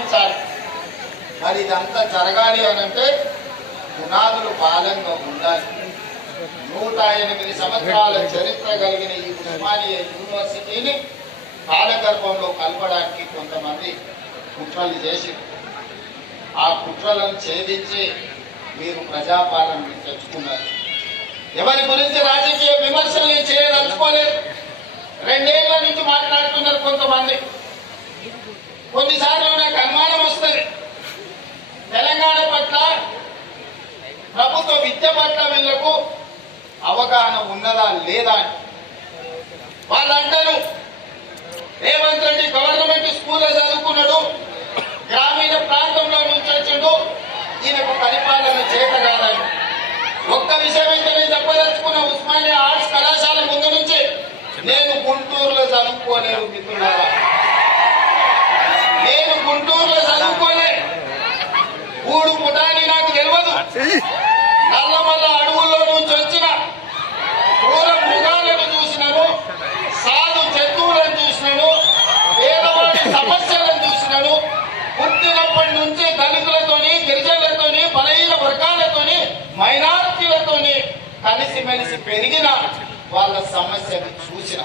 సాధించాలి. మరి ఇదంతా జరగాలి అనంటే పునాదులు బలంగా ఉండాలి. 108 సంవత్సరాల చరిత్ర కలిగిన ఈ ఉస్మానియా యూనివర్సిటీని కాలగర్భంలో కలపడానికి కొంతమంది కుట్రలు చేసి ఆ కుట్రలను ఛేదించి మీరు ప్రజాపాలన తెచ్చుకున్నారు. ఎవరి గురించి రాజకీయ విమర్శలు నేను చేయదలుచుకోలేదు. 2 ఏళ్ల నుంచి మాట్లాడుతున్నారు కొంతమంది. కొన్నిసార్లు నాకు అనుమానం వస్తుంది, తెలంగాణ పట్ల ప్రభుత్వ విద్య పట్ల వీళ్లకు అవగాహన ఉన్నదా లేదా అని. వాళ్ళు అంటారు రేవంత్ రెడ్డి గవర్నమెంట్ స్కూల్లో చదువుకున్నాడు, గ్రామీణ ప్రాంతంలో నుంచి వచ్చిండు, ఈయనకు పరిపాలన చేత కాదని. ఒక్క విషయం అయితే నేను చెప్పదలుచుకున్న, ఉస్మానియా ఆర్ట్స్ కళాశాల ముందు నుంచి నేను గుంటూరులో చదువుకోలేదు మిత్రులారా. నేను గుంటూరులో చదువుకోలే. ఊడు పుటాని నాకు తెలియదు. నల్లమల్ల అడవుల్లో నుంచి వచ్చిన క్రూర మృగాలను చూసినాను, సాధు జంతువులను చూసినాను, పేదవాడి సమస్యలను చూసినాను. పుట్టినప్పటి నుంచి దళితులతోని, గిరిజనులతోని, బలహీన వర్గాలతోని, మైనారిటీలతోని కలిసిమెలిసి పెరిగిన వాళ్ళ సమస్యను చూసిన.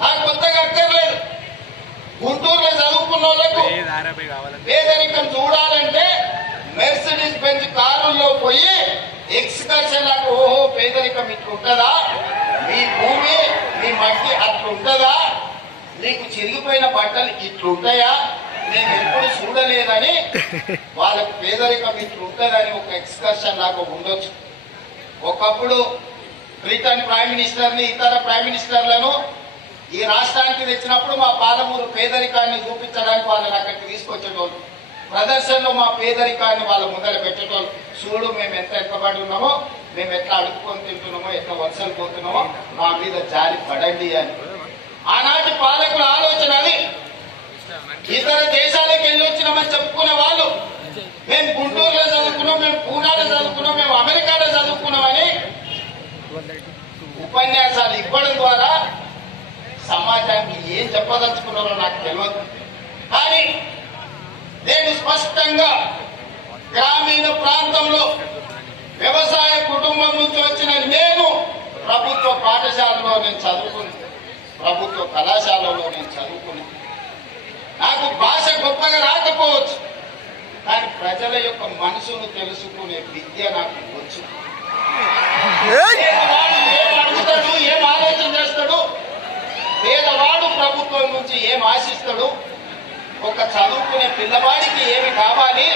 నాకు కొత్తగా అక్కర్లేదు. గుంటూరులో చదువుకున్న వాళ్ళకు పేదరికం చూడాలంటే మెర్సిడీస్ బెంజ్ కారుల్లో పోయి ఎక్స్కర్షన్ లాగా, ఓహో పేదరికం ఇట్లుంటదా, మీ భూమి మీ మట్టి అట్లుంటదా, నీకు చిరిగిపోయిన బట్టలు ఇట్లుంటాయా, నేను ఎప్పుడు చూడలేదని వాళ్ళకు పేదరికం ఇట్లుంటదని ఒక ఎక్స్కర్షన్ లాగా ఉండొచ్చు. ఒకప్పుడు బ్రిటన్ ప్రైమ్ మినిస్టర్ని, ఇతర ప్రైమ్ మినిస్టర్లను ఈ రాష్ట్రానికి తెచ్చినప్పుడు మా పాలమూరు పేదరికాన్ని చూపించడానికి వాళ్ళని అక్కడికి తీసుకొచ్చేటోళ్ళు. ప్రదర్శనలో మా పేదరికాన్ని వాళ్ళ ముందర పెట్టేటోళ్ళు. చూడు మేము ఎంత ఎక్కబడి ఉన్నామో, మేము ఎట్లా అడుక్కొని తింటున్నామో, ఎట్లా వలసలు పోతున్నామో, మా మీద జారి పడండి అని. ఆనాటి పాలకుల ఆలోచన అది. ఇతర దేశాలకు వెళ్ళి వచ్చినామని చెప్పుకునే వాళ్ళు మేము గుంటూరులో చదువుకున్నాం, మేము పూనాలో చదువుకున్నాం, మేము అమెరికాలో చదువుకున్నామని ఉపన్యాసాలు ఇవ్వడం ద్వారా సమాజానికి ఏం చెప్పదలుచుకున్నారో నాకు తెలియదు. కానీ నేను స్పష్టంగా గ్రామీణ ప్రాంతంలో వ్యవసాయ కుటుంబం నుంచి వచ్చిన నేను ప్రభుత్వ పాఠశాలలో నేను చదువుకుని, ప్రభుత్వ కళాశాలలో నేను చదువుకుని, నాకు భాష గొప్పగా రాకపోవచ్చు, కానీ ప్రజల యొక్క మనసును తెలుసుకునే విద్య నాకు వచ్చు. పేదవాడు ఏం అడుగుతాడు, ఏం ఆలోచన చేస్తాడు, పేదవాడు ప్రభుత్వం నుంచి ఏం ఆశిస్తాడు, ఒక చదువుకునే పిల్లవాడికి ఏమి కావాలి,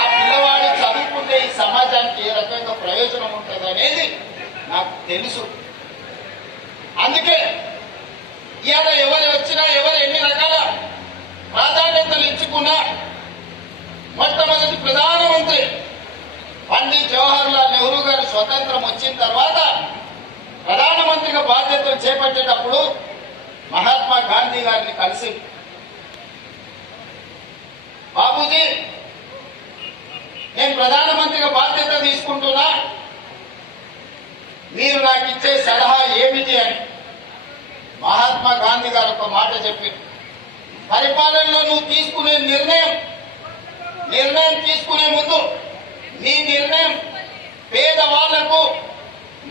ఆ పిల్లవాడు చదువుకుంటే ఈ సమాజానికి ఏ రకంగా ప్రయోజనం ఉంటుంది అనేది నాకు తెలుసు. అందుకే ఇవాళ ఎవరు వచ్చినా, ఎవరు ఎన్ని రకాల ప్రాధాన్యతలు ఇచ్చుకున్నా, మొట్టమొదటి ప్రధానమంత్రి పండిత్ జవహర్లాల్ నెహ్రూ గారు స్వతంత్రం వచ్చిన తర్వాత ప్రధానమంత్రిగా బాధ్యతలు చేపట్టేటప్పుడు మహాత్మా గాంధీ గారిని కలిసి, బాబూజీ నేను ప్రధానమంత్రిగా బాధ్యత తీసుకుంటున్నా, మీరు నాకు ఇచ్చే సలహా ఏమిటి అని మహాత్మా గాంధీ గారు ఒక మాట చెప్పారు. పరిపాలనలో నువ్వు తీసుకునే నిర్ణయం తీసుకునే ముందు నీ నిర్ణయం పేదవాళ్లకు,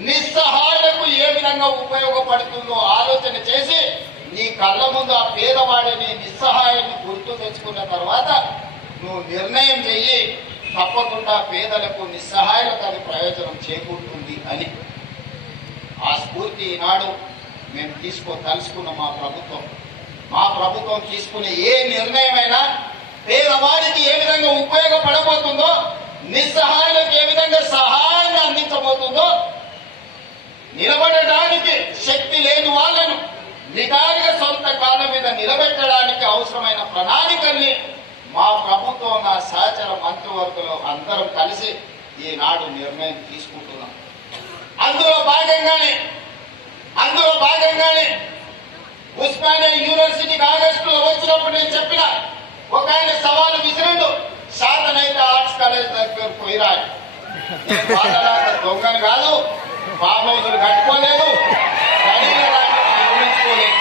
నిస్సహాయులకు ఏ విధంగా ఉపయోగపడుతుందో ఆలోచన చేసి నీ కళ్ళ ముందు ఆ పేదవాడిని, నిస్సహాయాన్ని గుర్తు తెచ్చుకున్న తర్వాత నువ్వు నిర్ణయం చెయ్యి, తప్పకుండా పేదలకు, నిస్సహాయులకు అది ప్రయోజనం చేకూరుతుంది అని. ఆ స్ఫూర్తి ఈనాడు మేము తలుచుకున్న మా ప్రభుత్వం తీసుకునే ఏ నిర్ణయమైనా పేదవాడికి ఏ విధంగా ఉపయోగపడబోతుందో, నిస్సహాయులకు ఏ విధంగా సహాయాన్ని అందించబోతుందో, నిలబడడానికి శక్తి లేని వాళ్ళను నిదానిగా సొంత కాళ్ళ మీద నిలబెట్టడానికి అవసరమైన ప్రణాళికల్ని మా ప్రభుత్వం, నా సహచర మంత్రివర్గంలో అందరం కలిసి ఈనాడు నిర్ణయం తీసుకుంటున్నాం. అందులో భాగంగానే ఉస్మానియా యూనివర్సిటీకి ఆగస్టులో వచ్చినప్పుడు నేను చెప్పిన ఒక ఆయన సవాలు విసిరిండు, శాతనైతే ఆర్ట్స్ కాలేజ్ దగ్గర పోయిరా. దొంగను కాదు, ఫామ్ హౌస్లు కట్టుకోలేదు, నిర్మించుకోలేదు.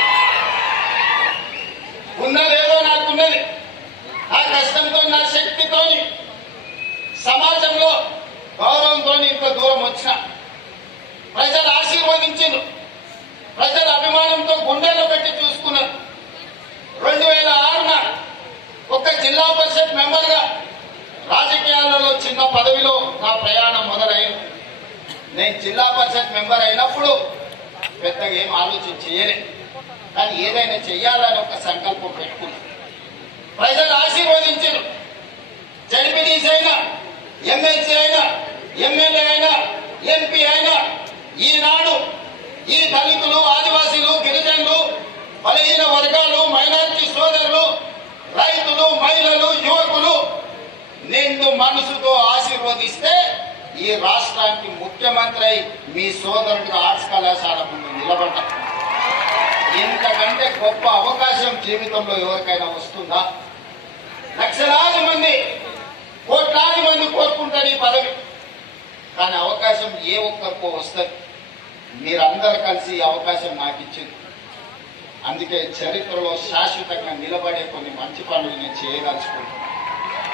ఉన్నదేదో నాకున్నది, నాకు నేను జిల్లా పరిషత్ మెంబర్ అయినప్పుడు పెద్దగా ఏం ఆలోచన చేయలే, కానీ ఏదైనా చెయ్యాలని ఒక సంకల్పం పెట్టుకున్నా. ప్రజలు ఆశీర్వదించారు. జడ్పీటీసీ అయినా, ఎమ్మెల్సీ అయినా, ఎమ్మెల్యే అయినా, ఎంపీ అయినా ఈనాడు ఈ దళితులు, ఆదివాసీలు, గిరిజనులు, బలహీన వర్గాలు, మైనారిటీ సోదరులు, రైతులు, మహిళలు, యువకులు నిండు మనసుతో ఆశీర్వదిస్తే ఈ రాష్ట్రానికి ముఖ్యమంత్రి అయి మీ సోదరుడిగా ఆర్ట్స్ కళాశాల ముందు నిలబడ్డా. ఇంతకంటే గొప్ప అవకాశం జీవితంలో ఎవరికైనా వస్తుందా? లక్షలాది మంది, కోట్లాది మంది కోరుకుంటారు ఈ పదవి, కానీ అవకాశం ఏ ఒక్కరికో వస్తుంది. మీరందరూ కలిసి ఈ అవకాశం నాకు ఇచ్చింది. అందుకే చరిత్రలో శాశ్వతంగా నిలబడే కొన్ని మంచి పనులు నేను చేయదలుచుకుంటున్నాను.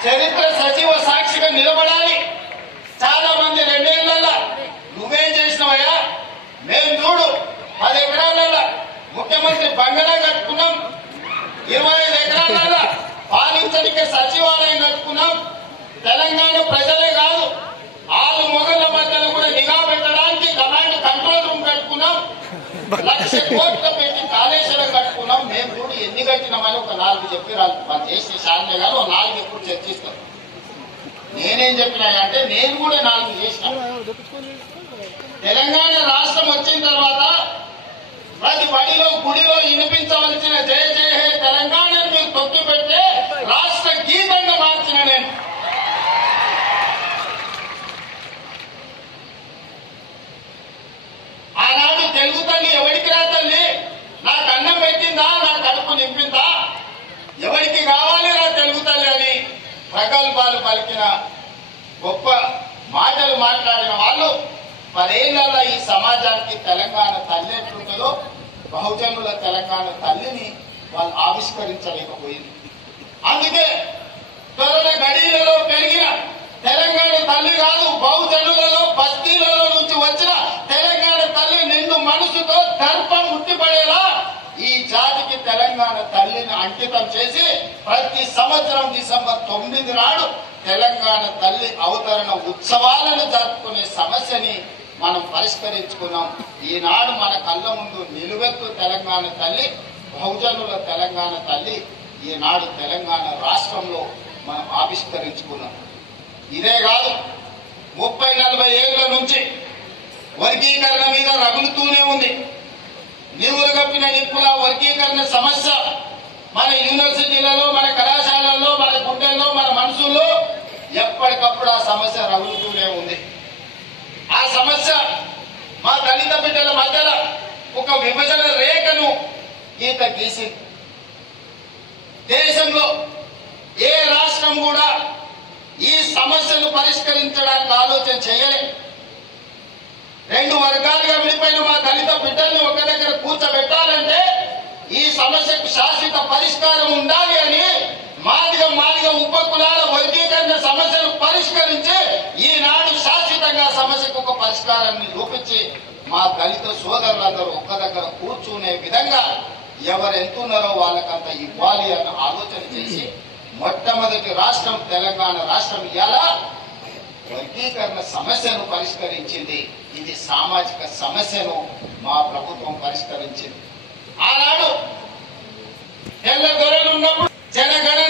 చరిత్ర సజీవ సాక్షిగా నిలబడాలి. చాలా మంది 2 ఏళ్లలో నువ్వేం చేసినావయ్యా, మేము చూడు 10 ఎకరాలలో ముఖ్యమంత్రి బంగళా కట్టుకున్నాం, 25 ఎకరాలలో పాలించడానికి సచివాలయం కట్టుకున్నాం. తెలంగాణ ప్రజలే కాదు, ఆలు మొగళ్ళ మధ్యలో కూడా నిఘా పెట్టడానికి కమాండ్ కంట్రోల్ రూమ్ కట్టుకున్నాం. 1,00,000 కోట్లు పెట్టి కాళేశ్వరం కట్టుకున్నాం. మేము చూడు ఎన్ని కట్టినామని ఒక 4 చెప్పి వాళ్ళు చేసే శాంతే కాదు, 4 ఎప్పుడు చర్చిస్తాం. నేనేం చెప్పినా అంటే నేను కూడా 4 చేసిన. తెలంగాణ రాష్ట్రం వచ్చిన తర్వాత ప్రతి బడిలో, గుడిలో వినిపించవలసిన జయ జయ హే తెలంగాణ మీరు తొక్కి పెడితే రాష్ట్ర గీతంగా మార్చిన నేను. ఆనాడు తెలుగు తల్లి ఎవరికి రా తల్లి, నాకు అన్నం పెట్టిందా, నా కడుపు నింపిందా, ఎవరికి కావాలి రా తెలుగు తల్లి అని ప్రగల్భాలు పలికిన, గొప్ప మాటలు మాట్లాడిన వాళ్ళు 10 ఏళ్లలో ఈ సమాజానికి తెలంగాణ తల్లి ఎట్లుంటుందో బహుజనుల తెలంగాణ తల్లిని వాళ్ళు ఆవిష్కరించలేకపోయింది. అందుకే త్వరల గడియలలో పెరిగిన తెలంగాణ తల్లి కాదు, బహుజనులలో బస్తీలలో నుంచి వచ్చిన తెలంగాణ తల్లి నిండు మనసుతో దర్పం ముట్టిపడేలా ఈ జాతికి తెలంగాణ తల్లిని అంకితం చేసి ప్రతి సంవత్సరం డిసెంబర్ 9 నాడు తెలంగాణ తల్లి అవతరణ ఉత్సవాలను జరుపుకునే సమస్యని మనం పరిష్కరించుకున్నాం. ఈనాడు మన కళ్ళ ముందు నిలువెత్తు తెలంగాణ తల్లి, బహుజనుల తెలంగాణ తల్లి ఈనాడు తెలంగాణ రాష్ట్రంలో మనం ఆవిష్కరించుకున్నాం. ఇదే కాదు, 30-40 ఏళ్ల నుంచి వర్గీకరణ మీద రగులుతూనే ఉంది. నీవులు కప్పిన నిప్పుల వర్గీకరణ సమస్య మన యూనివర్సిటీలలో, మన కళాశాలల్లో, మన గుండెల్లో, మన మనసుల్లో ఎప్పటికప్పుడు ఆ సమస్య రగులుతూనే ఉంది. ఆ సమస్య మా దళిత బిడ్డల మధ్యలో ఒక విభజన రేఖను గీత గీసింది. దేశంలో ఏ రాష్ట్రం కూడా ఈ సమస్యను పరిష్కరించడానికి ఆలోచన చేయలేదు. 2 వర్గాలుగా విడిపోయిన మా దళిత బిడ్డల్ని ఒక దగ్గర కూర్చోబెట్టాలంటే ఈ సమస్యకు శాశ్వత పరిష్కారం ఉండాలి అని మాదిగ ఉపకులాల వర్గీకరణ సమస్యను పరిష్కరించి ఈనాడు శాశ్వతంగా సమస్యకు ఒక పరిష్కారాన్ని చూపించి మా దళిత సోదరులందరూ ఒక్క దగ్గర కూర్చునే విధంగా ఎవరు ఎంతున్నారో వాళ్ళకంత ఇవ్వాలి అన్న ఆలోచన చేసి మొట్టమొదటి రాష్ట్రం తెలంగాణ రాష్ట్రం ఇలా వర్గీకరణ సమస్యను పరిష్కరించింది. ఇది సామాజిక సమస్యను మా ప్రభుత్వం పరిష్కరించింది. ఆనాడు తెల్ల దొరలు ఉన్నప్పుడు జనగణ